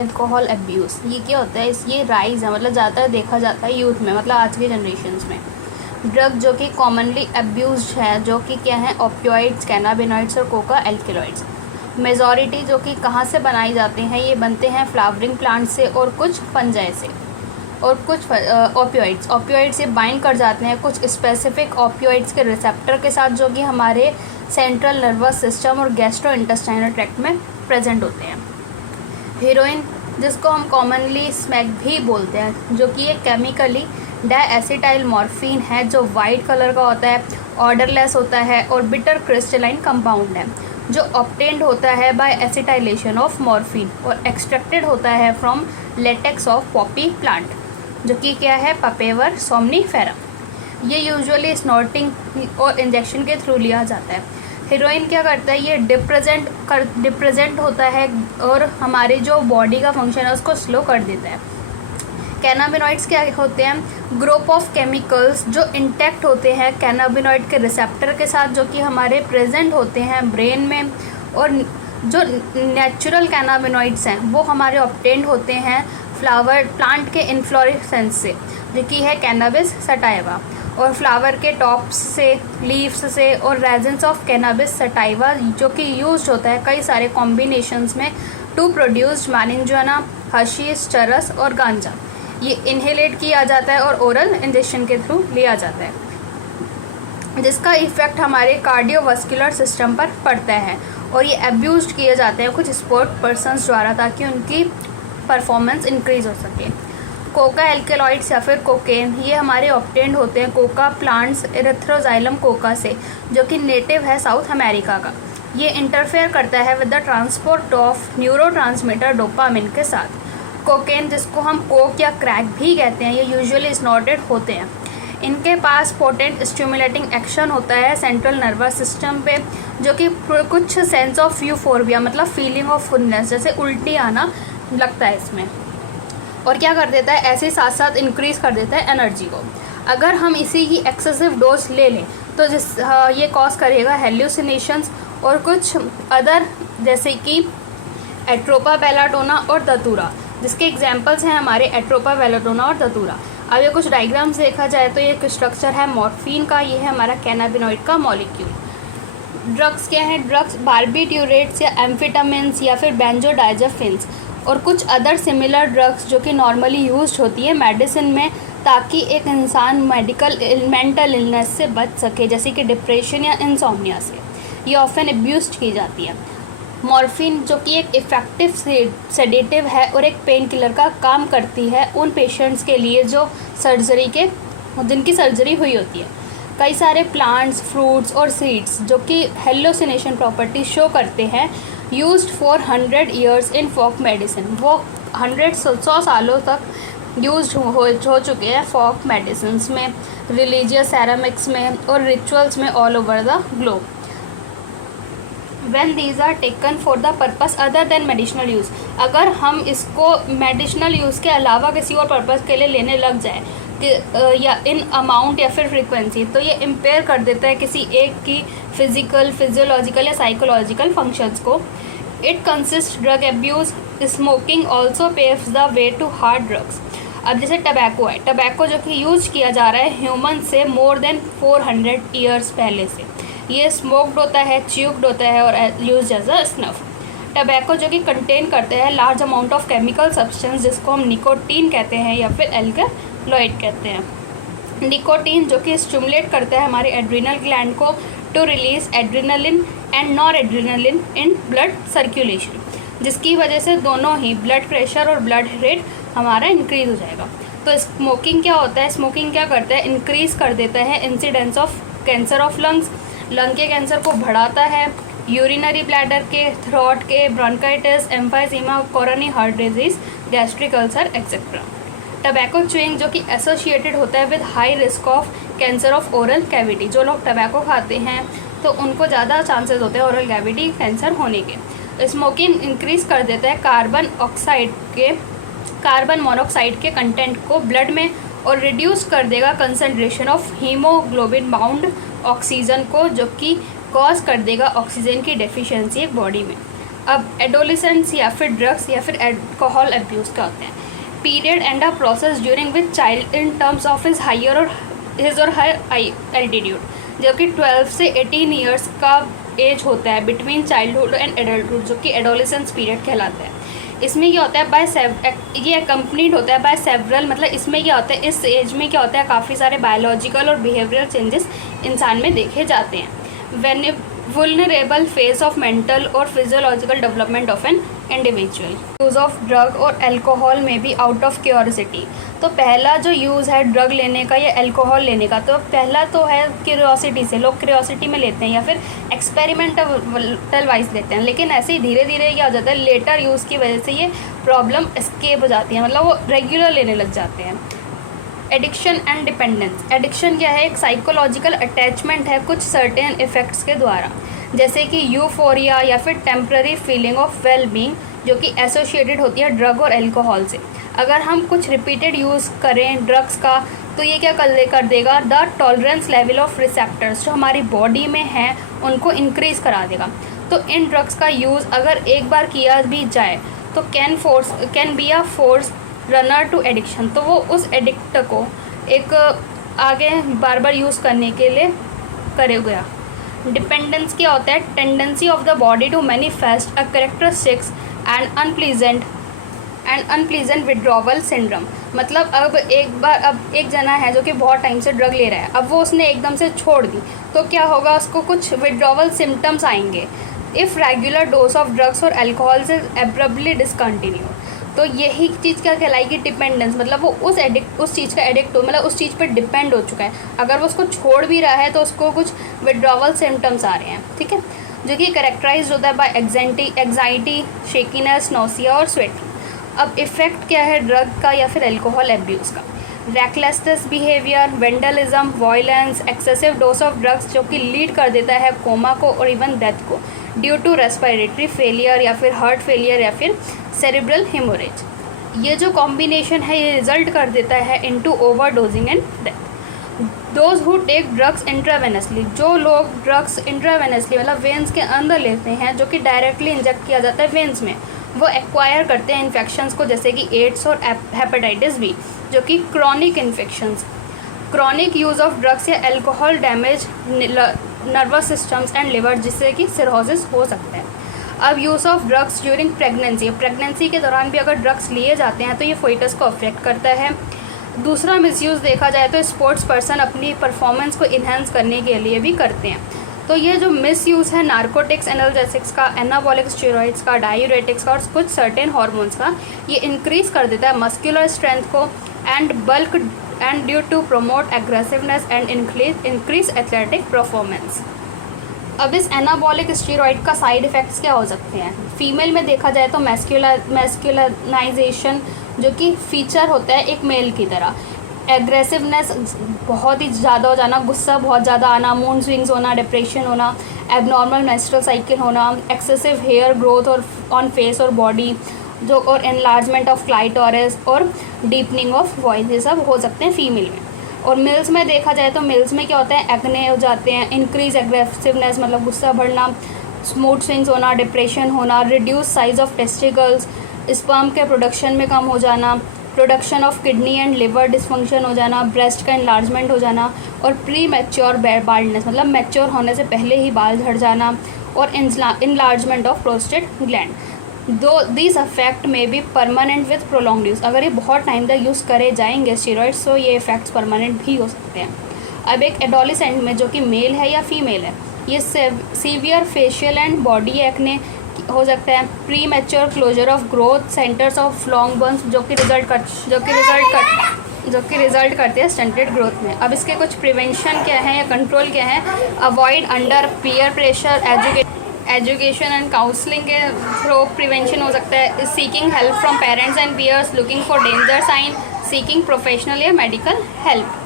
Alcohol abuse ये क्या होता है, ये राइज है, मतलब ज़्यादातर देखा जाता है यूथ में, मतलब आज के जनरेशन्स में। ड्रग जो कि कॉमनली एब्यूज्ड है, जो कि क्या है, ओपियोइड्स, कैनाबिनॉइड्स और कोका एल्केलॉइड्स। मेजॉरिटी जो कि कहाँ से बनाए जाते हैं, ये बनते हैं फ्लावरिंग प्लांट से और कुछ फंजाई से, और कुछ ओपियोइड्स से बाइंड कर जाते हैं कुछ स्पेसिफिक ओपियोइड्स के रिसेप्टर के साथ, जो कि हमारे सेंट्रल नर्वस सिस्टम और गैस्ट्रो इंटेस्टाइनल ट्रैक्ट में प्रेजेंट होते हैं। हीरोइन, जिसको हम कॉमनली स्मैक भी बोलते हैं, जो कि एक केमिकली डायएसिटाइल मॉर्फिन है, जो वाइट कलर का होता है, ऑर्डरलेस होता है और बिटर क्रिस्टलाइन कंपाउंड है, जो ऑब्टेन्ड होता है बाय एसिटाइलेशन ऑफ मॉर्फिन और एक्सट्रैक्टेड होता है from latex of Poppy plant, जो कि क्या है, पपेवर सोमनीफेरम। ये यूजुअली स्नॉर्टिंग और इंजेक्शन के थ्रू लिया जाता है। हीरोइन क्या करता है, ये डिप्रेजेंट होता है और हमारे जो बॉडी का फंक्शन है उसको स्लो कर देता है। कैनाबिनॉइड्स क्या होते हैं, ग्रुप ऑफ केमिकल्स जो इंटैक्ट होते हैं कैनाबिनॉइड के रिसेप्टर के साथ, जो कि हमारे प्रेजेंट होते हैं ब्रेन में, और जो नेचुरल कैनाबिनॉइड्स हैं वो हमारे ऑब्टेन्ड होते हैं फ्लावर प्लांट के इन्फ्लोरेसेंस से, जो कि है कैनाबिस सटाइवा, और फ्लावर के टॉप्स से, लीव्स से, और रेजिन्स ऑफ कैनाबिस सटाइवा, जो कि यूज होता है कई सारे कॉम्बिनेशंस में टू प्रोड्यूस मैरिजुआना, हशीश, चरस और गांजा। ये इन्हेलेट किया जाता है और ओरल इंजेक्शन के थ्रू लिया जाता है, जिसका इफ़ेक्ट हमारे कार्डियोवास्कुलर सिस्टम पर पड़ता है, और ये अब्यूज़ किए जाते हैं कुछ स्पोर्ट पर्सन्स द्वारा, ताकि उनकी परफॉर्मेंस इंक्रीज़ हो सके। कोका एल्केलॉइड्स या फिर कोकेन, ये हमारे ऑब्टेन्ड होते हैं कोका प्लांट्स एरिथ्रोजाइलम कोका से, जो कि नेटिव है साउथ अमेरिका का। ये इंटरफेयर करता है with the transport of neurotransmitter dopamine के साथ। कोकेन, जिसको हम कोक या क्रैक भी कहते हैं, ये यूजुअली स्नॉर्टेड होते हैं। इनके पास पोटेंट स्टिमुलेटिंग एक्शन होता है सेंट्रल नर्वस सिस्टम पे, जो कि कुछ सेंस ऑफ यूफोर्बिया, मतलब फीलिंग ऑफ फुलनेस, जैसे उल्टी आना लगता है इसमें, और क्या कर देता है, ऐसे साथ साथ इंक्रीज़ कर देता है एनर्जी को। अगर हम इसी की एक्सेसिव डोज ले लें तो ये कॉज करेगा हेल्यूसिनेशंस और कुछ अदर, जैसे कि एट्रोपा बेलाटोना और दतूरा, जिसके एग्जांपल्स हैं हमारे एट्रोपा बेलाटोना और दतूरा। अब ये कुछ डायग्राम्स देखा जाए तो ये स्ट्रक्चर है मॉर्फिन का, ये है हमारा कैनाबिनॉइड का मॉलिक्यूल। ड्रग्स क्या है, ड्रग्स बारबिट्यूरेट्स या एम्फेटामिन्स या फिर बेंजोडाइजेपिन्स और कुछ अदर सिमिलर ड्रग्स, जो कि नॉर्मली यूज होती है मेडिसिन में, ताकि एक इंसान मेंटल इलनेस से बच सके, जैसे कि डिप्रेशन या इंसोम्निया से। ये ऑफन अब्यूज्ड की जाती है। मॉर्फिन, जो कि एक इफ़ेक्टिव सेडेटिव है और एक पेन किलर का काम करती है उन पेशेंट्स के लिए जो जिनकी सर्जरी हुई होती है। कई सारे प्लांट्स, फ्रूट्स और सीड्स, जो कि हेल्यूसिनेशन प्रॉपर्टी शो करते हैं, used for 100 years in folk medicine, वो 100 सालों तक यूज हो चुके हैं फोक मेडिसिन में, रिलीजियस सेरामिक्स में और रिचुअल्स में all over the globe. When these are taken for the purpose other than medicinal use, अगर हम इसको मेडिसिनल यूज़ के अलावा किसी और पर्पज़ के लिए लेने लग जाए या इन अमाउंट या फिर फ्रीक्वेंसी, तो ये इम्पेयर कर देता है किसी एक की फिजिकल, फिजियोलॉजिकल या साइकोलॉजिकल फंक्शंस को। It consist drug abuse, smoking also paves the way to hard drugs. अब जैसे टबैको है, टबैको जो कि यूज किया जा रहा है ह्यूमन से मोर देन 400 ईयर्स पहले से, ये स्मोक्ड होता है, च्यूक्ड होता है और use as a snuff. Tobacco जो कि कंटेन करते हैं large amount of chemical substance, जिसको हम निकोटीन कहते हैं या फिर एल्कलॉइड कहते हैं। निकोटीन जो कि स्टिमुलेट करता है हमारे एड्रिनल ग्लैंड को to release adrenaline and noradrenaline in blood circulation, जिसकी वजह से दोनों ही ब्लड प्रेशर और ब्लड रेट हमारा इंक्रीज हो जाएगा। तो स्मोकिंग क्या होता है, स्मोकिंग क्या करता है, इंक्रीज कर देता है incidence of cancer of lungs, lung के कैंसर को बढ़ाता है, यूरिनरी ब्लैडर के, थ्रोट के, bronchitis, emphysema, coronary heart disease, gastric ulcer etcetera. Tobacco chewing जो कि एसोसिएटेड होता है with high risk of cancer of oral cavity, जो लोग टबैको खाते हैं तो उनको ज़्यादा चांसेस होते हैं ओरल कैविटी कैंसर होने के। स्मोकिंग इंक्रीज कर देता है कार्बन मोनोऑक्साइड के कंटेंट को ब्लड में और रिड्यूस कर देगा concentration of haemoglobin bound oxygen को, जो कि कॉज कर देगा ऑक्सीजन की डेफिशिएंसी एक बॉडी में। अब एडोलिसेंस या फिर ड्रग्स या फिर एल्कोहल अब्यूज़ क्या होते हैं? Period and a process during which child in terms of his और हर एल्टीट्यूड, जो कि 12 से 18 ईयर्स का एज होता है बिटवीन चाइल्डहुड एंड एडल्टहुड, जो कि एडोलिसेंस पीरियड कहलाता है। इसमें क्या होता है ये अकम्पनीड होता है बाय सेवरल, मतलब इसमें क्या होता है, इस एज में क्या होता है, काफ़ी सारे बायोलॉजिकल और बिहेवियरल चेंजेस इंसान में देखे जाते हैं। व्हेन वुल्नरेबल फेज ऑफ मेंटल और physiological development of an individual. Use of drug और एल्कोहल में भी आउट ऑफ क्यूरियोसिटी। तो पहला जो यूज़ है ड्रग लेने का या एल्कोहल लेने का, तो पहला तो है क्यूरियोसिटी से, लोग क्यूरियोसिटी में लेते हैं या फिर एक्सपेरिमेंटल वाइज लेते हैं, लेकिन ऐसे ही धीरे धीरे क्या हो जाता है, लेटर यूज़ की वजह से ये प्रॉब्लम एस्केप हो जाती है, मतलब वो रेगुलर लेने लग जाते हैं। Addiction and dependence. एडिक्शन क्या है? एक साइकोलॉजिकल अटैचमेंट है कुछ सर्टेन इफ़ेक्ट्स के द्वारा, जैसे कि यूफोरिया या फिर temporary feeling of well being, जो कि एसोसिएटेड होती है ड्रग और एल्कोहल से। अगर हम कुछ रिपीटेड यूज़ करें ड्रग्स का, तो ये क्या कर देगा, the tolerance level of receptors जो हमारी बॉडी में हैं उनको इंक्रीज़ करा देगा। तो इन ड्रग्स का यूज़ अगर एक बार किया भी जाए तो can be a forerunner to addiction, तो वो उस एडिक्ट को एक आगे बार बार यूज़ करने के लिए करेगा। डिपेंडेंस क्या होता है? Tendency of the body to manifest a characteristics and unpleasant withdrawal syndrome. मतलब अब एक जना है जो कि बहुत टाइम से ड्रग ले रहा है, अब वो उसने एकदम से छोड़ दी तो क्या होगा, उसको कुछ विड्रॉवल सिम्टम्स आएंगे if regular dose of drugs और एल्कोहल से एब्रप्टली डिसकंटिन्यू। तो यही चीज़ क्या कहलाएगी? डिपेंडेंस। मतलब वो उस चीज़ का एडिक्ट हो, मतलब उस चीज़ पर डिपेंड हो चुका है, अगर वो उसको छोड़ भी रहा है तो उसको कुछ विड्रॉवल सिम्टम्स आ रहे हैं, ठीक है, जो कि कैरेक्टराइज होता है बाय एग्जाइटी, शेकीनेस, नोसिया और स्वेटिंग। अब इफ़ेक्ट क्या है ड्रग का या फिर एल्कोहल एब्यूज़ का? Recklessness behaviour, vandalism, violence, excessive dose of drugs जो कि लीड कर देता है कोमा को और इवन डेथ को ड्यू टू रेस्पिरेटरी फेलियर या फिर हार्ट फेलियर या फिर सेरिब्रल हेमोरेज। ये जो कॉम्बिनेशन है ये रिजल्ट कर देता है into overdosing and death. Those who take drugs intravenously, जो लोग ड्रग्स इंट्रावेनसली मतलब वेंस के अंदर लेते हैं, जो कि डायरेक्टली इंजेक्ट किया जाता है वेंस में, वो एक्वायर करते हैं इन्फेक्शंस को, जैसे कि एड्स और हेपेटाइटिस बी, जो कि chronic infections. Chronic use of drugs या alcohol damage nervous systems and liver, जिससे कि सिरोसिस हो सकता है। अब use of drugs during pregnancy के दौरान भी अगर ड्रग्स लिए जाते हैं तो ये फोइटस को अफेक्ट करता है। दूसरा मिसयूज़ देखा जाए तो स्पोर्ट्स पर्सन अपनी परफॉर्मेंस को इन्हेंस करने के लिए भी करते हैं। तो ये जो मिसयूज़ है नार्कोटिक्स, एनाल्जेसिक्स का, एनाबॉलिक स्टेरॉइड्स का, डायूरेटिक्स का और कुछ सर्टेन हार्मोन्स का, ये इंक्रीज़ कर देता है मस्कुलर स्ट्रेंथ को and bulk and due to promote aggressiveness and increase athletic performance. अब इस एनाबॉलिक स्टेरॉइड का साइड इफ़ेक्ट्स क्या हो सकते हैं? फीमेल में देखा जाए तो मैस्कुलनाइजेशन जो कि फीचर होता है एक मेल की तरह, एग्रेसिवनेस बहुत ही ज़्यादा हो जाना, गुस्सा बहुत ज़्यादा आना, मूड स्विंग्स होना, डिप्रेशन होना, एबनॉर्मल मेंस्ट्रुअल साइकिल होना, एक्सेसिव हेयर ग्रोथ और ऑन फेस और बॉडी जो, और एनलार्जमेंट ऑफ क्लाइटोरिस और डीपनिंग ऑफ वॉइस, ये सब हो सकते हैं फीमेल में। और मेल्स में देखा जाए तो मेल्स में क्या होता है, एक्ने हो जाते हैं, इंक्रीज एग्रेसिवनेस मतलब गुस्सा बढ़ना, मूड स्विंग्स होना, डिप्रेशन होना, reduce size of testicles, sperm के प्रोडक्शन में कम हो जाना, production of kidney and liver dysfunction हो जाना, ब्रेस्ट का इनलार्जमेंट हो जाना और प्री मैच्योर बाल्डनेस मतलब मैच्योर होने से पहले ही बाल झड़ जाना और इनलार्जमेंट ऑफ प्रोस्टेट ग्लैंड। दो दिस अफेक्ट में भी परमानेंट विथ प्रोलॉन्ग्ड यूज़, अगर ये बहुत टाइम तक यूज़ करे जाएंगे स्टेरॉइड्स तो ये इफेक्ट्स परमानेंट भी हो सकते हैं। अब एक एडोलिसेंट में जो कि मेल है या फीमेल है, ये severe facial and body acne हो सकता है, premature closure of growth centres of long bones जो कि रिजल्ट करते हैं स्टंटेड ग्रोथ में। अब इसके कुछ प्रिवेंशन क्या है या कंट्रोल क्या है? Avoid under peer pressure, education and counselling के थ्रू प्रिवेंशन हो सकता है। Seeking help from parents and peers, looking for danger sign, seeking professional या मेडिकल हेल्प।